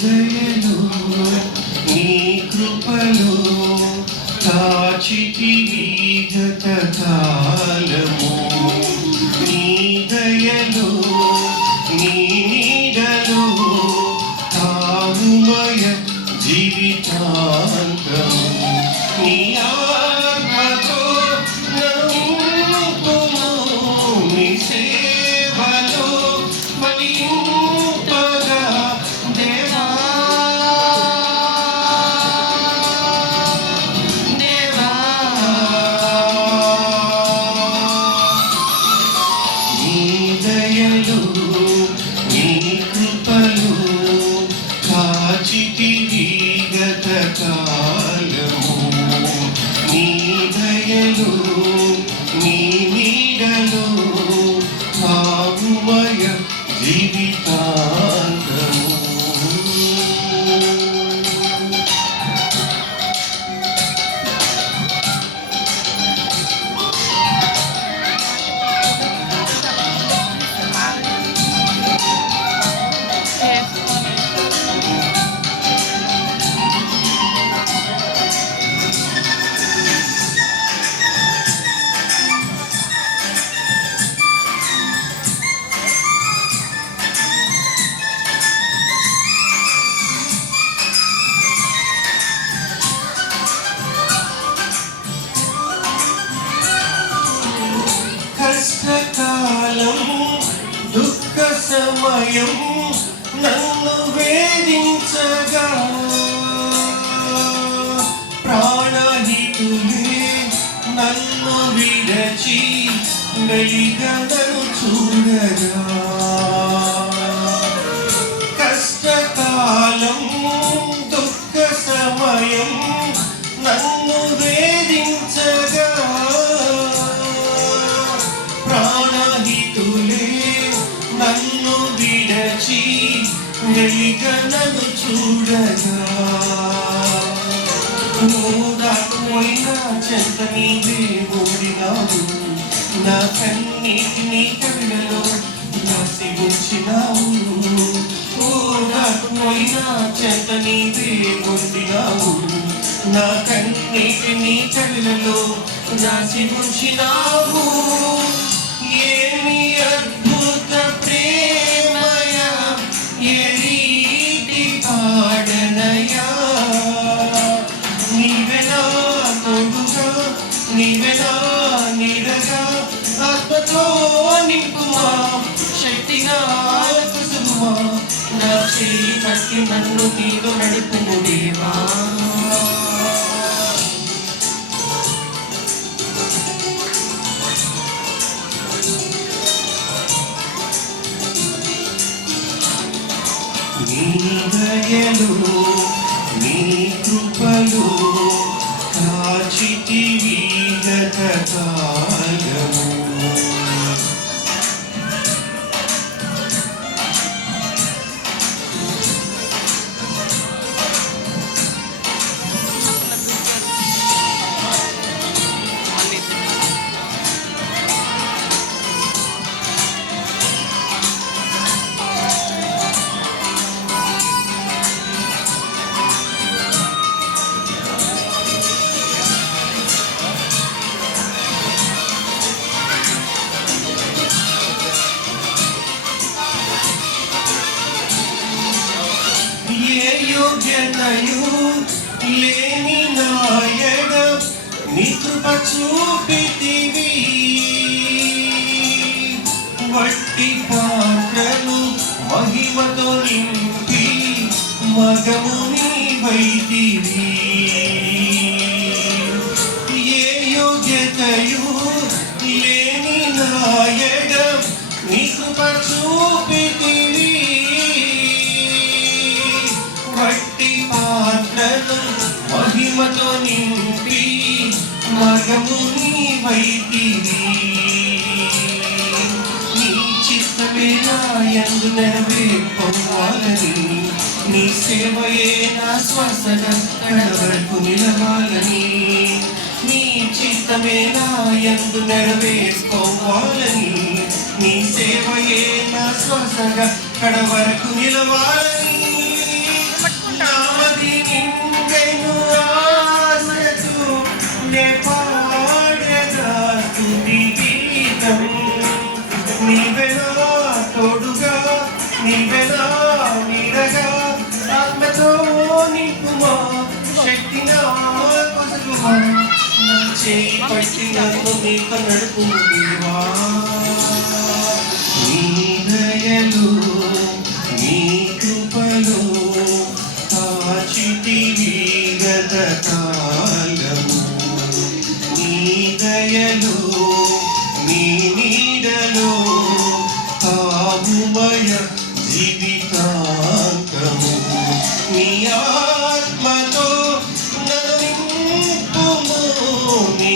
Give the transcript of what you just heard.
దయలో నీ కృపలో కాచితివి గత కాలము నీ దయలో నీ నీడలో తావుమయ జీవితాంతము నీ ఆత్మతో నమ్ముకుము నీ సేవలో ఫలింపగా దేవా దేవా నీ దయలు నీ కృపలు కాచితివి గత కాలము నీ దయలు నీ నీడలు కావుమయ జీవితాంతము కష్టకాలం దుఃఖ సమయం నన్ను వేధించగా ప్రాణహితులే నన్ను విడచి వెలిగనను చూడగా కష్టకాలం దుఃఖ సమయం నన్ను వేధించగా ప్రాణహితులే నన్ను విడచి వెలిగనను చూడగా నూరాకుపోయినా చెంత నీవే ఓడినావు నా కన్నీటిని కళ్ళలో రాసి ఉంచినావు నూరాకుపోయినా చెంత నీవే ఓడినావు నా కన్నీటిని కళ్ళలో రాసి ఉంచినావు ఏమి అద్భుత ప్రేమయ ఏ రీతి పాడనయా నీవెనా తోడుగా నీవెనా నీడగా ఆత్మతో నింపుమా శక్తిగా కుసుమా నా చేయి పట్టి నన్ను నీలో నడుపుము దేవా నీ దయలు నీ కృపలు కాచితివి గత కాలము యోగ్యతయు లేని నాయడ నీ కృప చూపితివి వట్టి పాత్రను మహిమతో నింపి మగము నీవైతివి ఏ యోగ్యతయు లేని నాయడ నీ కృప చూపితివి వట్టి పాత్రను మహిమతో నింపి మగము నీవైతివి నీ చిత్తమే నా యందు నెరవేర్పవ్వాలని నీ సేవయే నా శ్వాసగా కడవరకు నిలవాలని, నీ చిత్తమే నా యందు నెరవేర్చుకోవాలని, నీ సేవయే నా శ్వాసగా కడవరకు నిలవాలని, నామది నిండెను ఆశతో నే పాడెదా స్తుతి గీతం. నీవెనా తోడుగా, నీవెనా నీడగా, ఆత్మతో నింపుమా, శక్తి నా కొసగుమా, నా చేయి పట్టి నన్ను నీకు నడుపుము దేవా. నీ దయలో, నీ కృపలో కాచితివి గత కాలము, నీ దయలో నీ నీడలో కావుమయ జీవితాంతము, నీ ఆత్మతో నన్ను నింపుము, నీ